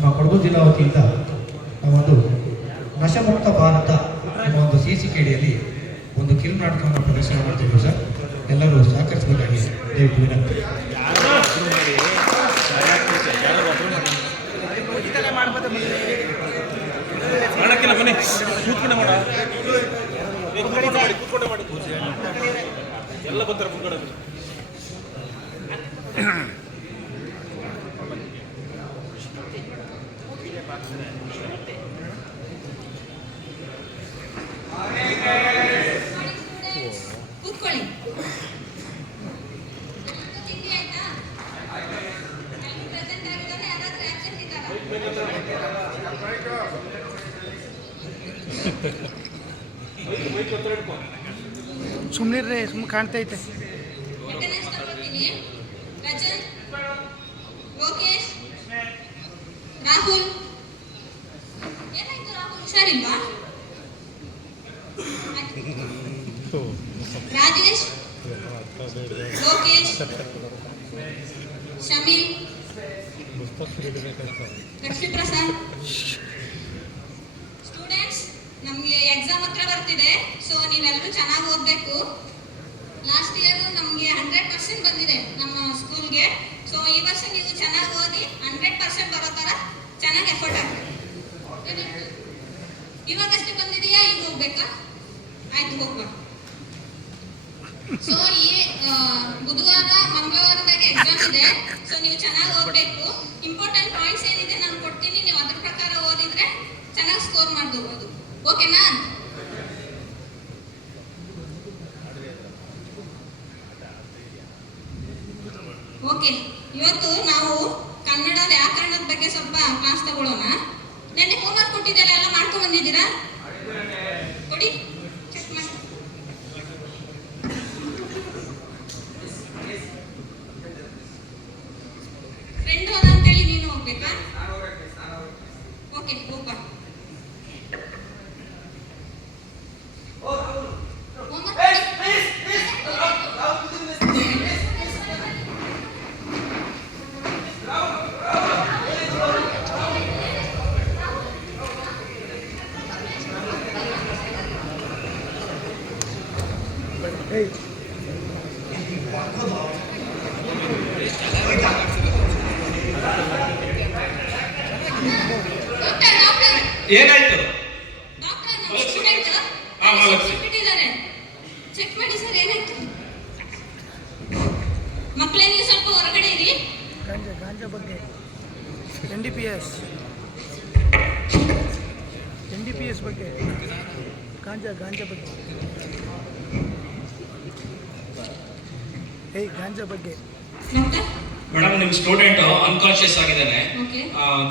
ನಮ್ಮ ಕೊಡಗು ಜಿಲ್ಲಾ ವತಿಯಿಂದ ನಾವೊಂದು ನಶಮುಕ್ತ ಭಾರತ ಎಂಬ ಒಂದು CCKDಯಲ್ಲಿ ಒಂದು ಕಿರು ನಾಟಕವನ್ನು ಪ್ರದರ್ಶನ ಮಾಡ್ತಿದ್ದೀವಿ ಸರ್. ಎಲ್ಲರೂ ಸಹಕರಿಸಬೇಕಾಗಿ ದಯವಿಟ್ಟು ವಿನಂತಿ. ಎಲ್ಲ ಬರ್ತಾರೆ ಕೂತ್ಕೊಳ್ಳಿ. ಸುಮ್ಮನೆ ಸುಮ್ಮನೆ ಕಾಣ್ತಾ ಐತೆ. ರಜನ್, ಲೋಕೇಶ್, ರಾಹುಲ್, ಏನಾಯ್ತು ರಾಹುಲ್ ಹುಷಾರಿಲ್ವಾ? ರಾಜೇಶ್, ಲೋಕೇಶ್, ಶಮೀಲ್, ಲಕ್ಷ್ಮೀ ಪ್ರಸಾದ್. ಸ್ಟೂಡೆಂಟ್ಸ್, ನಮಗೆ ಎಕ್ಸಾಮ್ ಹತ್ರ ಬರ್ತಿದೆ, ಸೊ ನೀವೆಲ್ಲರೂ ಚೆನ್ನಾಗಿ ಓದಬೇಕು. ಲಾಸ್ಟ್ ಇಯರ್ ನಮಗೆ 100% ಬಂದಿದೆ ನಮ್ಮ ಸ್ಕೂಲ್ಗೆ. ಸೊ ಈ ವರ್ಷ ನೀವು ಚೆನ್ನಾಗಿ ಓದಿ 100% ಬರೋ ಥರ ಚೆನ್ನಾಗಿ ಎಫರ್ಟ್ ಹಾಕಿ. ಇವಾಗಷ್ಟೇ ಬಂದಿದೆಯಾ, ಈಗ ಹೋಗ್ಬೇಕಾ? ಆಯ್ತು, ಹೋಗ್ಬಾ. ಸೊ ಈ ಬುಧವಾರ ಮಂಗಳವಾರದಾಗ ಎಕ್ಸಾಮ್ ಇದೆ. ಸೊ ನೀವು ಚೆನ್ನಾಗಿ ಓದಬೇಕು. ಇಂಪಾರ್ಟೆಂಟ್ ಪಾಯಿಂಟ್ಸ್ ಏನಿದೆ ನಾನು ಕೊಡ್ತೀನಿ, ನೀವು ಅದ್ರ ಪ್ರಕಾರ ಓದಿದ್ರೆ ಚೆನ್ನಾಗಿ ಸ್ಕೋರ್ ಮಾಡ್ಕೋಬಹುದು. ಓಕೆನಾ? ಓಕೆ, ಇವತ್ತು ನಾವು ಕನ್ನಡ ವ್ಯಾಕರಣದ ಬಗ್ಗೆ ಸ್ವಲ್ಪ ಕ್ಲಾಸ್ ತಗೊಳ್ಳೋಣ. ನೆನ್ನೆ ಹೋಮ್ವರ್ಕ್ ಕೊಟ್ಟಿದ್ದೆಲ್ಲ ಎಲ್ಲ ಮಾಡ್ಕೊಂಡು ಬಂದಿದ್ದೀರಾ? ಕೊಡಿ, ಚೆಕ್ ಮಾಡಿ. ಫ್ರೆಂಡ್ ಹೋದ ಅಂತೇಳಿ ನೀನು ಹೋಗ್ಬೇಕಾ? ಓಕೆ, ಹೋಗ್ಬಾ. ಏನಾಯ್ತು? ಚೆಕ್ ಮಾಡಿ ಸರ್, ಏನಾಯ್ತು? ಮಕ್ಕಳೇ ನೀವು ಸ್ವಲ್ಪ ಹೊರಗಡೆ ಇರಿ. ಗಾಂಜಾ ಬಗ್ಗೆ NDPS ಬಗ್ಗೆ ಗಾಂಜಾ ಬಗ್ಗೆ ಗಾಂಜಾ ಬಗ್ಗೆ. ಮೇಡಮ್, ನಿಮ್ಮ ಸ್ಟೂಡೆಂಟ್ ಅನ್ಕಾನ್ಶಿಯಸ್ ಆಗಿದ್ದಾನೆ.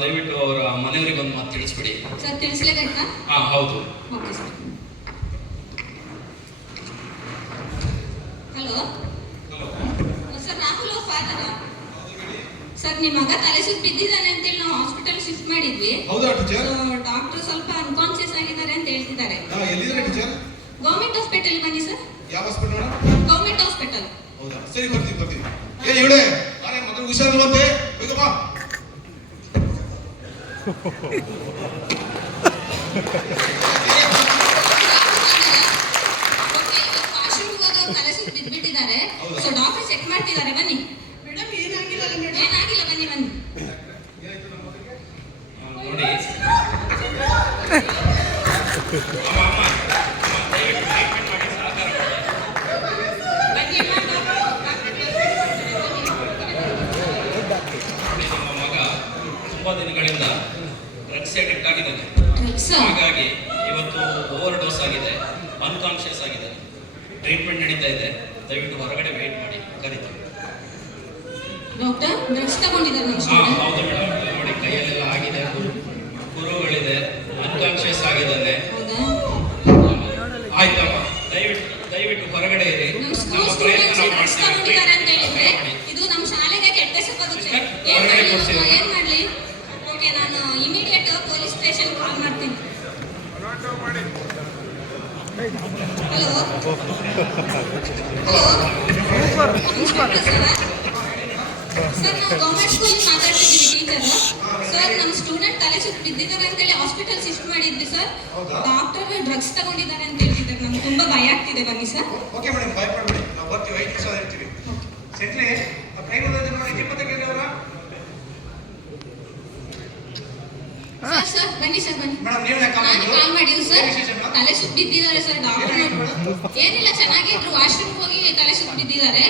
ದಯವಿಟ್ಟು ಅವರ ಮನೆಯವರಿಗೆ ಒಂದು ಮಾತು ತಿಳಿಸ್ಬಿಡಿ. ಸರ್, ತಿಳಿಸ್ಲೇಬೇಕಾ? ಹೌದು. Okay sir. Hello sir, Rahul ಅವ್ರ ಫಾದರ್. ಸರ್, ನಿಮ್ಮ ಮಗ ತಲೆ ಸುತ್ತ ಬಿದ್ದಿದ್ದಾನೆ ಅಂತೇಳಿ ನಾವು ಹಾಸ್ಪಿಟಲ್ ಶಿಫ್ಟ್ ಮಾಡಿದ್ವಿ. ಹೌದಾ ಟೀಚರ್? ಡಾಕ್ಟರ್ ಸ್ವಲ್ಪ ಅನ್ಕಾನ್ಶಿಯಸ್ ಆಗಿದ್ದಾರೆ ಅಂತ ಹೇಳ್ತಿದ್ದಾರೆ. ಎಲ್ಲಿದ್ದಾರೆ ಟೀಚರ್? ಗವರ್ಮೆಂಟ್ ಹಾಸ್ಪಿಟಲ್ ಬನ್ನಿ ಸರ್. ಯಾವ ಹಾಸ್ಪಿಟಲ್? Government hospital. ಹೌದಾ? ಸರಿ, ಬರ್ತೀವಿ. ಇವಳೆ ಅರೆ ಮಗ ಹುಷಾರಿಲ್ವಂತೆ, ಬೇಗ ಬಾ. ತಲೆ ಸುತ್ತ ಬಿದ್ಬಿಟ್ಟಿದ್ದಾರೆ. ಸೊ ಡಾಕ್ಟರ್ ಚೆಕ್ ಮಾಡ್ತಿದ್ದಾರೆ, ಬನ್ನಿ. ಮೇಡಮ್, ಏನಾಗಿಲ್ಲ ಬನ್ನಿ. ನೋಡಿ, ತುಂಬಾ ದಿನಗಳಿಂದ ಡ್ರಗ್ಸ್ ಅಡಿಕ್ಟ್ ಆಗಿದ್ದಾನೆ. ಹಾಗಾಗಿ ಇವತ್ತು ಓವರ್ ಡೋಸ್ ಆಗಿದೆ, ಅನ್ಕಾನ್ಶಿಯಸ್ ಆಗಿದೆ. ಟ್ರೀಟ್ಮೆಂಟ್ ನಡೀತಾ ಇದೆ. ದಯವಿಟ್ಟು ಹೊರಗಡೆ ವೇಟ್ ಮಾಡಿ, ಕರೀತೀವಿ. ಡಾಕ್ಟರ್, ಡ್ರಗ್ಸ್ ತಗೊಂಡಿದ್ದಾರೆ? ಹೌದು ಮೇಡಮ್, ನೋಡಿ ಕೈಯಲ್ಲೆಲ್ಲ ಆಗಿದೆ, ಕುರುಗಳಿದೆ, ಅನ್ಕಾನ್ಶಿಯಸ್ ಆಗಿದ್ದಾನೆ. ಆಯ್ತಮ್ಮ, ದಯವಿಟ್ಟು ಹೊರಗಡೆ ಇರಿ. ನಮ್ಮ ಪ್ರಯತ್ನ ಮಾಡ್ತೀವಿ. ಇದು ನಮ್ಮ ಶಾಲೆಗೆ ಕೆಟ್ಟ ಹೆಸರು ಬರುತ್ತೆ. ಏನ್ ಮಾಡ್ಲಿ? ಓಕೆ, ನಾನು ಇಮಿಡಿಯೇಟ್ ಪೊಲೀಸ್ ಸ್ಟೇಷನ್ ಕಾಲ್ ಮಾಡ್ತೀನಿ. ಹಲೋ ಸರ್, ನಾವು ಗೌರ್ಮೆಂಟ್ ಸ್ಕೂಲ್ ಮಾತಾಡ್ತಿದ್ದೀವಿ ಟೀಚರ್. ಸರ್, ನಮ್ಮ ಸ್ಟೂಡೆಂಟ್ ಬಿದ್ದಿದ್ದಾರೆ ಅಂತೇಳಿ ಹಾಸ್ಪಿಟಲ್ ಶಿಫ್ಟ್ ಮಾಡಿದ್ವಿ ಸರ್. ಹೌದಾ? ಡಾಕ್ಟರ್ ಡ್ರಗ್ಸ್ ತಗೊಂಡಿದ್ದಾರೆ ಅಂತ ಹೇಳ್ತಿದ್ದಾರೆ. ನಮ್ಗೆ ತುಂಬಾ ಭಯ ಆಗ್ತಿದೆ. ಬನ್ನಿ ಸರ್. ಓಕೆ ಮೇಡಮ್, ಭಯಪಡಬೇಡಿ, ನಾವು ಬರ್ತೀವಿ, 5 ನಿಮಿಷ ಇರ್ತೀವಿ. ಸೆಟ್ಲಿ ಟ್ರೈನ್ ಓದೋದು ನೋಡಿ, ತಿಪ್ಪತ್ತಕ್ಕೆ ಅವರ ಸರ್ ಸರ್ ಬನ್ನಿ ಸರ್, ಬನ್ನಿ. ಮೇಡಮ್ ನೀವೇ ನಾನು ಕಾಲ್ ಮಾಡಿದ್ವಿ ಸರ್. ವಿಶೇಷ ಮೇಡಮ್? ತಲೆ ಸುತ್ತ ಬಿದ್ದಿದ್ದಾರೆ ಸರ್ ಡಾಕ್ಟರ್. ಏನಿಲ್ಲ, ಚೆನ್ನಾಗಿದ್ರು. ವಾಶ್ರೂಮ್ ಹೋಗಿ ತಲೆ ಸುತ್ತ ಬಿದ್ದಿದ್ದಾರೆ.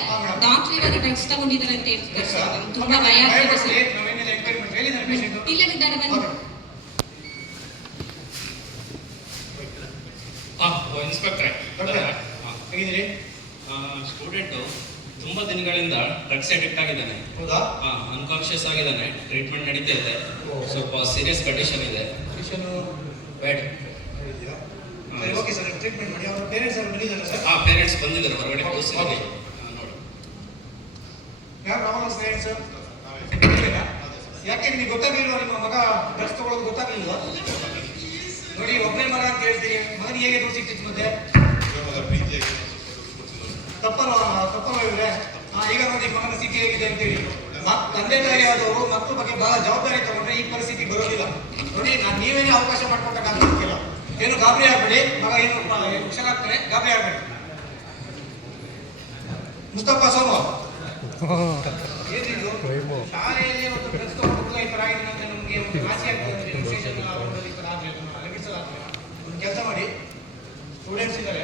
ಡಾಕ್ಟರ್ ಇವಾಗ ಡ್ರಗ್ಸ್ ತಗೊಂಡಿದ್ದಾರೆ ಅಂತ ಹೇಳ್ತಿದ್ದಾರೆ ಸರ್. ನಮ್ಗೆ ತುಂಬಾ ಭಯ ಆಗ್ತಿದೆ ಸರ್. ನಾವೇನೆಲ್ಲ ಎಂಕ್ವೈರಿ ಮಾಡಿ ಹೇಳಿದ್ದಾರೆ ಪೇಷಂಟ್. ಇಲ್ಲೇ ಬಿದ್ದಾರೆ, ಬನ್ನಿ. ಇನ್ಸ್ಪೆಕ್ಟ್ರೆ, ಹೇಗಿದ್ದೀರಿ? ಸ್ಟೂಡೆಂಟು ತುಂಬಾ ದಿನಗಳಿಂದ ಡ್ರಗ್ಸ್ ಅಡಿಕ್ಟ್ ಆಗಿದ್ದಾನೆ. ಹೌದಾ? ಅನ್ಕಾನ್ಶಿಯಸ್ ಆಗಿದ್ದಾನೆ. ಟ್ರೀಟ್ಮೆಂಟ್ ನಡೀತಾ ಇದೆ. ಸ್ವಲ್ಪ ಸೀರಿಯಸ್ ಕಂಡೀಷನ್ ಇದೆ. ಪೇಷಂಟ್ ಬೇಡ. ಸರಿ, ಓಕೆ ಸರ್, ಟ್ರೀಟ್ಮೆಂಟ್ ಮಾಡಿ. ಅವರ ಪೇರೆಂಟ್ಸ್ ಅವರು ಬಂದಿದ್ದಾರೆ ಸರ್? ಪೇರೆಂಟ್ಸ್ ಬಂದಿದ್ದಾರೆ ಹೊರಗಡೆ ಕೂರಿಸಿದ್ದಾರೆ. ನೋಡಿ, ಯಾರು ರಾಮದಾಸ್ ಪೇರೆಂಟ್ಸ್? ಯಾಕೆ ನಿಮಗೆ ಗೊತ್ತಾಗಲಿಲ್ವಾ ನಿಮ್ಮ ಮಗ ಡ್ರಗ್ಸ್ ತಗೊಳ್ಳೋದು ಗೊತ್ತಾಗಲಿಲ್ವಾ? ನೋಡಿ, ಒಬ್ಬನೇ ಮಗ ಅಂತ ಹೇಳ್ತೀರಿ, ಮಗನಿಗೆ ಹೇಗೆ ದುಡ್ಡು ಸಿಕ್ತಿತ್ತು ಮತ್ತೆ? ತಪ್ಪಲ್ವಾ ಇವ್ರೆ? ಈಗ ನೋಡಿ ಮಗನ ಸ್ಥಿತಿ ಹೇಗಿದೆ ಅಂತೇಳಿ. ತಂದೆ ತಾಯಿ ಆದವರು ಮಕ್ಕಳ ಬಗ್ಗೆ ಬಹಳ ಜವಾಬ್ದಾರಿ ತಗೊಂಡ್ರೆ ಈ ಪರಿಸ್ಥಿತಿ ಬರೋದಿಲ್ಲ. ನೋಡಿ, ನೀವೇನೇ ಅವಕಾಶ ಮಾಡ್ಕೊಟ್ಟಕ್ಕಾಗ್ತಿಲ್ಲ. ಏನು ಗಾಬರಿ ಆಗ್ಬೇಡಿ, ಮಗ ಏನು ಹುಷಾರಾಗ್ತಾನೆ, ಗಾಬರಿ ಆಗ್ಬೇಡಿ. ಮುಸ್ತಫಾ ಸೋಮ, ಏನಿದು ಶಾಲೆಯಲ್ಲಿ ಒಂದು ಡ್ರೆಸ್ ತಗೊಂಡು ಈ ತರ ಆಗಿದೆ ಅಂತ ನಮಗೆ ಒಂದು ಆಸೆ ಆಗ್ತದೆ. ವಿಶೇಷ ಈ ತರ ಲಭಿಸಲಾಗ್ತದೆ. ಒಂದು ಕೆಲಸ ಮಾಡಿ, ಸ್ಟೂಡೆಂಟ್ಸ್ ಇದ್ದಾರೆ,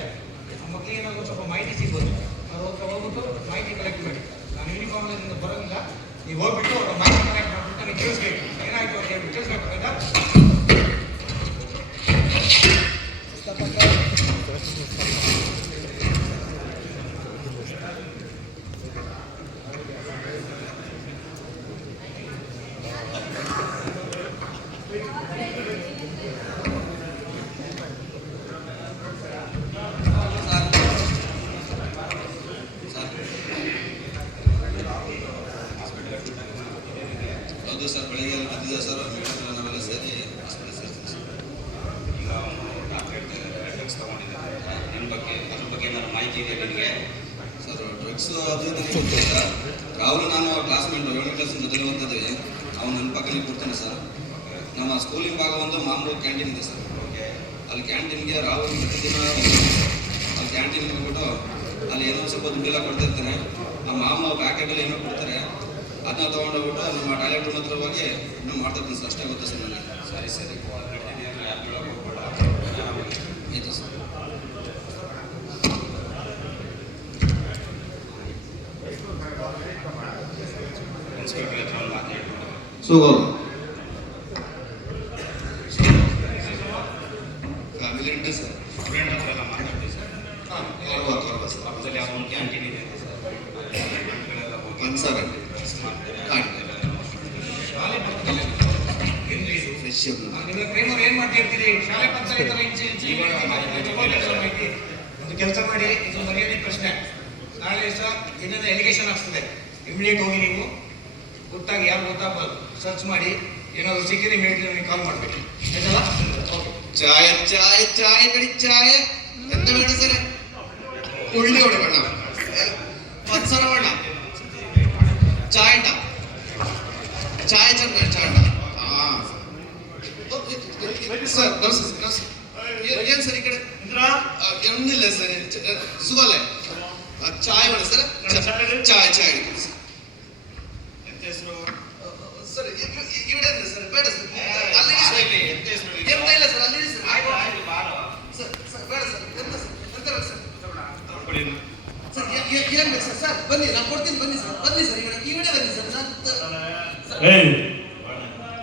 ಮಕ್ಕಳಿಗೆ ಏನಾದರೂ ಸ್ವಲ್ಪ ಮಾಹಿತಿ ಸಿಗ್ಬೋದು. ಅವ್ರ ಹತ್ರ ಹೋಗ್ಬಿಟ್ಟು ಮಾಹಿತಿ ಕಲೆಕ್ಟ್ ಮಾಡಿ. ನಾನು ಯೂನಿಫಾರ್ಮ್ನಿಂದ ಬರೋದಿಲ್ಲ, ನೀವು ಹೋಗ್ಬಿಟ್ಟು ಅವ್ರ ಮಾಹಿತಿ ಕಲೆಕ್ಟ್ ಮಾಡ್ಬಿಟ್ಟು ನನಗೆ ತಿಳಿಸ್ಬೇಕು. ಏನಾಯ್ತು ಅಂತ ಹೇಳ್ಬಿಟ್ಟು ತಿಳಿಸ್ಬೇಕು ಆಯ್ತಾ? ಹೌದು ಸರ್, ಬೆಳಿಗ್ಗೆ ಬಿದ್ದಿದೆ ಸರ್. ನಾವೆಲ್ಲ ಸೇರಿ ಹಾಸ್ಪಿಟಲ್ ಸೇರ್ತೀವಿ ಸರ್. ಈಗ ಡಾಕ್ಟರ್ ಹೇಳ್ತಾರೆ ಡ್ರಗ್ಸ್ ತಗೊಂಡಿದ್ದಾರೆ. ಅದ್ರ ಬಗ್ಗೆ ಏನಾದ್ರು ಮಾಹಿತಿ ಇದೆ ನಿಮಗೆ? ಸರ್, ಡ್ರಗ್ಸ್ ಅದು ನನಗೆ ಗೊತ್ತಿಲ್ಲ. ರಾಹುಲ್ ನಾನು ಕ್ಲಾಸ್ಮೇಟ್ 7ನೇ ಕ್ಲಾಸ್ ಜೊತೆಗೆ ಓದ್ತಿದ್ದೀವಿ. ಅವ್ನು ನನ್ನ ಪಕ್ಕದಲ್ಲಿ ಕೊಡ್ತಾನೆ ಸರ್. ನಮ್ಮ ಸ್ಕೂಲಿನ ಭಾಗ ಒಂದು ಮಾಮೂಲು ಕ್ಯಾಂಟೀನ್ ಇದೆ ಸರ್. ಅಲ್ಲಿ ಕ್ಯಾಂಟೀನ್ಗೆ ರಾಹುಲ್ ಪ್ರತಿದಿನ ಅಲ್ಲಿ ಕ್ಯಾಂಟೀನ್ಗೆ ಹೋಗ್ಬಿಟ್ಟು ಅಲ್ಲಿ ಏನೋ ಸ್ವಲ್ಪ ದುಡ್ಡೆಲ್ಲ ಕೊಡ್ತಾ ಇರ್ತಾನೆ. ನಮ್ಮ ಮಾಮ ಪ್ಯಾಕೆಟಲ್ಲಿ ಏನೋ ಕೊಡ್ತಾರೆ, ಅದನ್ನ ತೊಗೊಂಡೋಗ್ಬಿಟ್ಟು ನಮ್ಮ ಟಾಯ್ಲೆಟ್ ರೂಮ್ ಹತ್ರ ಹೋಗಿ ಇನ್ನೂ ಮಾಡ್ತಾ ಇರ್ತೀನಿ ಸರ್. ಅಷ್ಟೇ ಗೊತ್ತಾ ಸರ್ ನನಗೆ. ಸರಿ ಸರಿ, ಆಯಿತು ಸರ್. ಇನ್ಸ್ಪೆಕ್ಟರ್ ಹತ್ರ ಒಂದು ಮಾತು ಹೇಳ್ಬಿಟ್ಟು ಸುಗೋಲ್ ಫ್ಯಾಮಿಲಿ ಉಂಟು ಸರ್. ಸ್ಟೂಡೆಂಟ್ ಹತ್ರ ಎಲ್ಲ ಮಾತಾಡ್ತೀವಿ ಸರ್. ಕೊರ್ಬ ಸರ್. ಪಕ್ಕದಲ್ಲಿ ಅವನು ಕ್ಯಾಂಟೀನ್ ಇದೆ ಅಂತ ಸರ್. ಮಕ್ಕಳೆಲ್ಲ ಹೋಗಿ ಪನ್ಸರ್ ಡ್ರಗ್ಸ್ ಮಾಡ್ತಾರೆ. ಶಾಲೆ ಪಕ್ಕದಲ್ಲಿ ಏನ್ರಿ ಇದು? ಫ್ರೆಶ್ ನಿಮ್ಮ ಪ್ರೇಮರು ಏನ್ ಮಾಡ್ತಾ ಇರ್ತೀರಿ? ಶಾಲೆ ಪಕ್ಕದಲ್ಲಿ ಈ ತರ ಮಾಹಿತಿ. ಒಂದು ಕೆಲಸ ಮಾಡಿ, ಇದು ಮರ್ಯಾದೆ ಪ್ರಶ್ನೆ. ನಾಳೆ ದಿವಸ ಏನಾದ್ರು ಎಲಿಗೇಷನ್ ಆಗ್ತದೆ, ಇಮಿಡಿಯೇಟ್ ಹೋಗಿ ನೀವು ಗೊತ್ತಾಗಿ ಯಾರು ಗೊತ್ತಾಗಬಾರ್ದು ಸರ್ಚ್ ಮಾಡಿ, ಏನಾದ್ರು ಸಿಕ್ಕಿದ್ರೆ ಇಮಿಡಿಯೇಟ್ ನನಗೆ ಕಾಲ್ ಮಾಡಬೇಕು. ಆಯ್ತಲ್ಲ? ಓಕೆ. ಚಾಯ್ ಚಾಯ್ ಚಾಯ್ ಕಡಿ ಚಾಯ್ ಎಂತ ಬೇಡ ಸರ್? ಉಳ್ಳಿ ಹೊಡೆ ಬಣ್ಣ, ಪನ್ಸರ ಬಣ್ಣ, ಚಾಯ್ ಉಂಟ, ಚಾಯ್ ಚಂದ, ಚಾಯ್ ಉಂಟ. ಸರ್ ನಮಸ್ತೆ ಸರ್. ಏನು ಸರ್ ಈ ಕಡೆ ಒಂದಿಲ್ಲ ಸರ್, ಸುಗಲ್ಲ ಚಾಯ್ ಬೇಡ ಸರ್. ಚಾಯ್ ಚಾಯ್ ಸರ್. ഇവിടെ ಸರ್ ಬೇಡ ಸರ್. ಅಲ್ಲಿ ಎಂತ ಇಲ್ಲ ಸರ್, ಅಲ್ಲಿ ಸರ್. ಸರ್ ಬೇಡ ಸರ್. ಎಂತ ಸರ್, ಎಂತ ಬೇಡ ಸರ್. ಸರ್ ಏನ್ ಬೇಕು ಸರ್? ಸರ್ ಬನ್ನಿ, ನಾನು ಕೊಡ್ತೀನಿ, ಬನ್ನಿ ಸರ್. ಬನ್ನಿ ಸರ್, ಇವಡೆ ಬನ್ನಿ ಸರ್.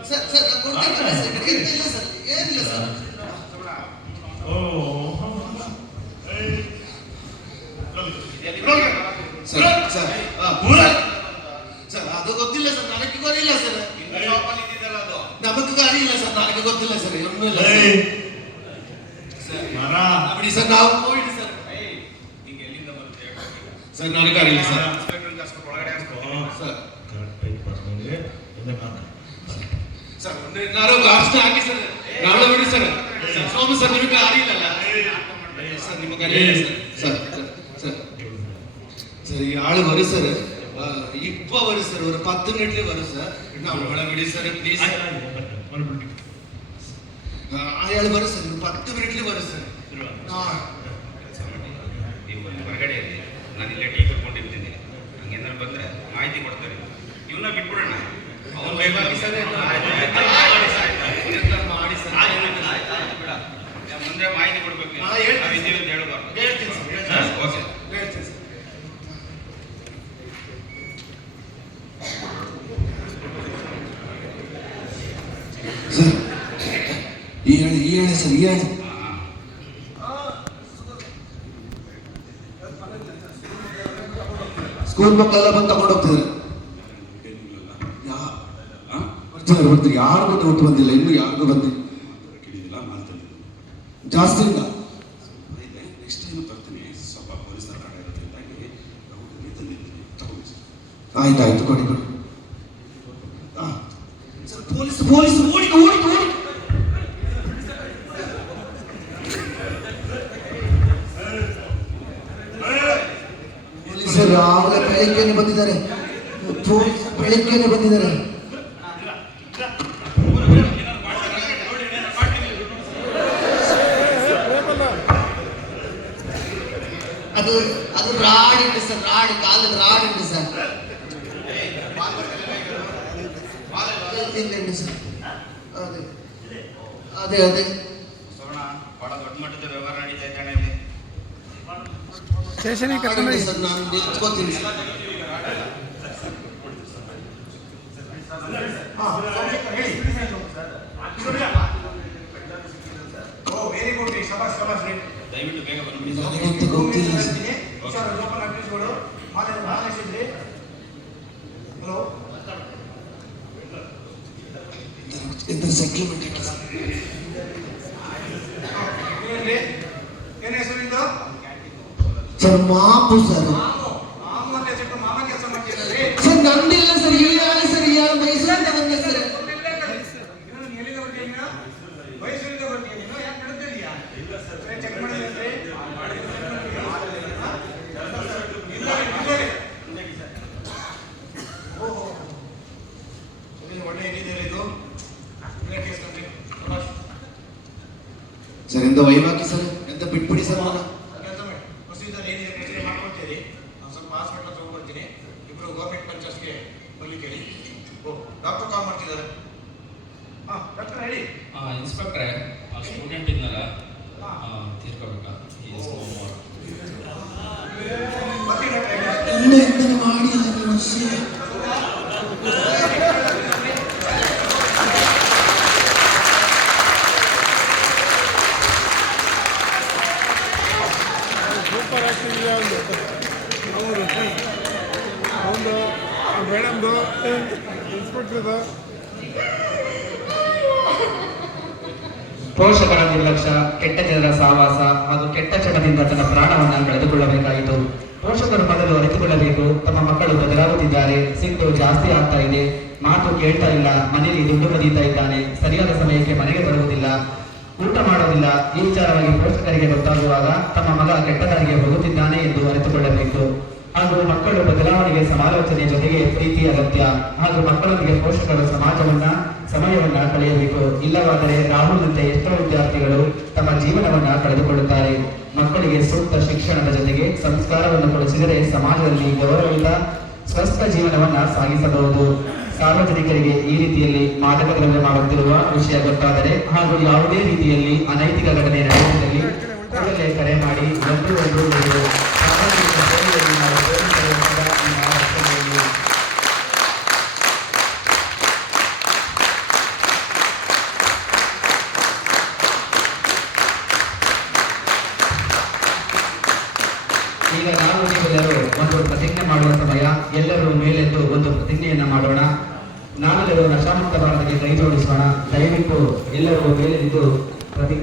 ಸರ್ ಸರ್ ನಾನು ಕೊಡ್ತೀನಿ, ಬನ್ನಿ ಸರ್. ಎಂತ ಇಲ್ಲ ಸರ್, ಏನಿಲ್ಲ ಸರ್. ಸರ್ ಸರ್ ಸರ್ ಅದು ಗೊತ್ತಿಲ್ಲ ಸರ್, ನನಗೆ ಗೊತ್ತಿಲ್ಲ ಸರ್. ನಮಗೆ ಗಾಡಿಯಿಲ್ಲ ಸರ್, ನನಗೆ ಗೊತ್ತಿಲ್ಲ ಸರ್. ಏನೂ ಇಲ್ಲ ಬಿಡಿ ಸರ್, ನಾವು ಹೋಗಿಡಿ ಸರ್. ಸರ್ ನನಗೆ ಗಾಡಿಯಿಲ್ಲ ಸರ್. ಸರ್ ಸರ್ ನಾನು ಲಾಸ್ಟ್ ಹಾಕಿ ಸರ್, ನಾಳೆ ಬಿಡಿ ಸರ್. ಸೋಮು ಸರ್ ನಿಮಗೆ ಗಾಡಿಯಿಲ್ಲಲ್ಲ ಸರ್, ನಿಮ್ಮ ಗಾಡಿ ಸರ್. ಸರ್ ಸರ್ ಈ ಆಳು வரும் சார், இப்போ வரும் சார், ஒரு 10 மினிட்ல வரும் சார். நான் உங்களை விடு சார் ப்ளீஸ். ಅಯಾಳು ಬರು ಸರ್ 10 ಮಿನಿಟ್ಲಿ ಬರು ಸರ್. ಕೆಲಸ ಮಾಡಿ ನೀವು ಹೊರಗಡೆ ಇರಿ, ನಾನು ಇಲ್ಲೇ ಟೀ ಕಟ್ಕೊಂಡಿರ್ತೀನಿ. ಹಂಗೇನಾದ್ರು ಬಂದರೆ ಮಾಹಿತಿ ಕೊಡ್ತಾರೆ. ಇವನ್ನ ಬಿಟ್ಬಿಡೋಣ, ಅವನು ಮಾಡಿ ಸರ್. ಮುಂದೆ ಮಾಹಿತಿ ಕೊಡ್ಬೇಕು. ನಾವಿದ್ದೀವಿ ಅಂತ ಹೇಳಬಾರ್ದು. ಹೇಳ್ತೀನಿ ಸರ್. ಓಕೆ. ಹೇಳ್ತೀನಿ ಸರ್. ಸರ್ ಈ ಹೇಳಿ ಸರ್ ಈ ಹೇಳಿ ಸ್ಕೂಲ್ ಮಕ್ಕಳೆಲ್ಲ ಬಂದು ತಗೊಂಡು ಹೋಗ್ತಿದ್ದಾರೆ. ಬರ್ತಾರೆ ಯಾರಿಗೂ ಡೌಟ್ ಬಂದಿಲ್ಲ, ಇನ್ನು ಯಾರಿಗೂ ಬಂದಿಲ್ಲ ಜಾಸ್ತಿ ಇಲ್ಲ. ನೆಕ್ಸ್ಟ್ ಟೈಮ್ ಬರ್ತೀನಿ, ಸ್ವಲ್ಪ ಪೊಲೀಸರ ಕಾರಣ ಇರೋದ್ರಿಂದಾಗಿ ಆಯ್ತಾಯ್ತು ಕೊಡಿ ಕೊಡಿ. ಸರ್ ಪೊಲೀಸ್ ಪೊಲೀಸ್ ಓಡಿ ಓಡಿ ಓಡಿ ಪೊಲೀಸರು ಆಗಲೇ ಬೆಳಿಗ್ಗೆನೆ ಬಂದಿದ್ದಾರೆ. ಬೆಳಿಗ್ಗೆನೆ ಬಂದಿದ್ದಾರೆ. ಅದು ಅದು ರಾಡ್ ಉಂಟು ಸರ್, ರಾಡ್ ಕಾಲದ ರಾಡ್ ಉಂಟು ಸರ್. ಇಲ್ಲ ಸರ್. ಅದೇ ಅದೇ ಅದೇ ಸೋಣ ಬಹಳ ದೊಡ್ಡ ಮಟ್ಟದ ವ್ಯವಹಾರ ನಡೀತಾ ಇದೆ ಅಣ್ಣ ಇಲ್ಲಿ. ಸ್ಟೇಷನಿಗೆ ಆಗಲಿ ಕರ್ಕೊಂಡು ಸರ್, ನಾನು ನಿಂತ್ಕೋತೀನಿ ಸರ್. ಓ ವೆರಿ ಗುಡ್ ರೀ, ಶಬಾಷ್ ಶಬಾಷ್ ರೀ. ದಯವಿಟ್ಟು ಬೇಗ ಬಂದ್ಬಿಡಿ. ನನಗಂತೂ ಗೊತ್ತಿಲ್ಲ ಸರ್. ಲೋಕಲ್ ಅಡ್ಮಿಟ್ಗಳು ಮಾಲೇಶ್ವರಿ. ಹಲೋ ಎಂತ ಸೆಟ್ಲ್ಮೆಂಟ್ ಹಾಕಿ ಸರ್. ಏನು ಹೆಸರು ನಿಂದು? ಸರ್ ಮಾಪು ಸರ್. ಮಾಮು ಅಂತ ಹೆಸರು, ಮಾಮ ಕೆಲಸ ಮಾಡ್ತಿದ್ದಾರೆ. ಸರ್ ನಂದಿಲ್ಲ ಸರ್, ಈ ಹೇಳಿ ಸರ್, ಈ ಮೈಸೂರಿಂದ ಬಂದೆ ಸರ್. ಎಲ್ಲಿಂದ ಬರ್ತೀಯ ನೀನು? ಮೈಸೂರಿಂದ ಬರ್ತೀಯ ನೀನು? ಯಾಕೆ ಬಿಡುತ್ತಿದೀಯಾ? ಚೆಕ್ ಮಾಡಿದ್ರೆ ಓಹೋ ಒಳ್ಳೆ ಏನಿದೆ ಇದು? ಒಳ್ಳೆ ಕೇಸ್ ಕಂಡ್ರಿ. ಶಬಾಷ್. ಸರ್ ಎಂತ ವೈವಾಕಿ ಸರ್, ಎಂತ ಬಿಟ್ಬಿಡಿ ಸರ್ ಅವನ. ಕೆಲಸ ಮಾಡಿ, ಪ್ರೊಸೀಜರ್ ಏನಿದೆ ಪ್ರೊಸೀಜರ್ ಮಾಡ್ಕೊಳ್ತೀರಿ. ನಾನು ಸ್ವಲ್ಪ ಹಾಸ್ಪಿಟಲ್ ತಗೊಂಡ್ಬರ್ತೀನಿ. ಇಬ್ಬರು ಗೌರ್ಮೆಂಟ್ ಪಂಚಾಯತ್ಗೆ ಬರ್ಲಿಕ್ಕೆ ಹೇಳಿ. ಓ ಡಾಕ್ಟರ್ ಕಾಲ್ ಮಾಡ್ತಿದ್ದಾರೆ. ಹಾಂ ಡಾಕ್ಟರ್ ಹೇಳಿ. ಇನ್ಸ್ಪೆಕ್ಟ್ರೆ, ಆ ಸ್ಟೂಡೆಂಟ್ ಇದ್ನಲ್ಲ ತೀರ್ಕೋಬೇಕಾ? ಬರ್ತೀನಿ ಡಾಕ್ಟರ್. ಇನ್ನೂ ಎಂತನೇ ಮಾಡಿಲ್ಲ ನೀವು ಸರ್. ಸೂಪರ್ ಆಗ್ತಿದೆಯಾ ಒಂದು ಮೇಡಮ್ದು ಇನ್ಸ್ಪೆಕ್ಟ್ರದು. ಪೋಷಕರ ನಿರ್ಲಕ್ಷ್ಯ, ಕೆಟ್ಟ ಜನರ ಸಹವಾಸ ಹಾಗೂ ಕೆಟ್ಟ ಚಟದಿಂದ ತನ್ನ ಪ್ರಾಣವನ್ನು ಕಳೆದುಕೊಳ್ಳಬೇಕಾಯಿತು. ಪೋಷಕರು ಮೊದಲು ಅರಿತುಕೊಳ್ಳಬೇಕು, ತಮ್ಮ ಮಕ್ಕಳು ಬದಲಾಗುತ್ತಿದ್ದಾರೆ, ಸಿಟ್ಟು ಜಾಸ್ತಿ ಆಗ್ತಾ ಇದೆ, ಮಾತು ಕೇಳ್ತಾ ಇಲ್ಲ, ಮನೆಯಲ್ಲಿ ದುಡ್ಡು ಬದೀತಾ ಇದ್ದಾನೆ, ಸರಿಯಾದ ಸಮಯಕ್ಕೆ ಮನೆಗೆ ಬರುವುದಿಲ್ಲ, ಊಟ ಮಾಡೋದಿಲ್ಲ. ಈ ವಿಚಾರವಾಗಿ ಪೋಷಕರಿಗೆ ಗೊತ್ತಾಗುವಾಗ ತಮ್ಮ ಮಗ ಕೆಟ್ಟ ದಾರಿಗೆ ಹೋಗುತ್ತಿದ್ದಾನೆ ಎಂದು ಅರಿತುಕೊಳ್ಳಬೇಕು. ಹಾಗೂ ಮಕ್ಕಳು ಬದಲಾವಣೆಗೆ ಸಮಾಲೋಚನೆ ಜೊತೆಗೆ ಪ್ರೀತಿ ಅಗತ್ಯ. ಹಾಗೂ ಮಕ್ಕಳೊಂದಿಗೆ ಪೋಷಕರು ಸಮಯವನ್ನ ಕಳೆಯಬೇಕು. ಇಲ್ಲವಾದರೆ ರಾಹುಲ್ನಂತೆ ಎಷ್ಟೋ ವಿದ್ಯಾರ್ಥಿಗಳು ತಮ್ಮ ಜೀವನವನ್ನ ಕಳೆದುಕೊಳ್ಳುತ್ತಾರೆ. ಮಕ್ಕಳಿಗೆ ಸೂಕ್ತ ಶಿಕ್ಷಣದ ಜೊತೆಗೆ ಸಂಸ್ಕಾರವನ್ನು ಕೊಡಿಸಿದರೆ ಸಮಾಜದಲ್ಲಿ ಗೌರವಯುತ ಸ್ವಸ್ಥ ಜೀವನವನ್ನ ಸಾಗಿಸಬಹುದು. ಸಾರ್ವಜನಿಕರಿಗೆ ಈ ರೀತಿಯಲ್ಲಿ ಮಾದಕ ದ್ರವ್ಯ ಮಾಡುತ್ತಿರುವ ವಿಷಯ ಗೊತ್ತಾದರೆ ಹಾಗೂ ಯಾವುದೇ ರೀತಿಯಲ್ಲಿ ಅನೈತಿಕ ಘಟನೆ ನಡೆಯುವುದಲ್ಲಿ ಕೂಡಲೇ ಕರೆ ಮಾಡಿ 117 ಸಾರ್ವಜನಿಕ ಸೇವೆಯಲ್ಲಿ ನಾವು ಪೊಲೀಸರು ಸದಾ ನಿಮ್ಮ ರಕ್ಷಣೆಯಲ್ಲಿ. ಈಗ ನಾವು ನೀವೆಲ್ಲರೂ ಒಂದು ಪ್ರತಿಜ್ಞೆ ಮಾಡುವ ಸಮಯ. ಎಲ್ಲರೂ ಮೇಲೆದ್ದು ಒಂದು ಪ್ರತಿಜ್ಞೆಯನ್ನ ಮಾಡೋಣ. ನಾವೆಲ್ಲರೂ ನಶಾಮುಕ್ತ ಭಾರತಕ್ಕೆ ಕೈ ಜೋಡಿಸೋಣ. ದಯವಿಟ್ಟು ಎಲ್ಲರೂ ಮೇಲೆದ್ದು ಪ್ರತಿಜ್ಞೆ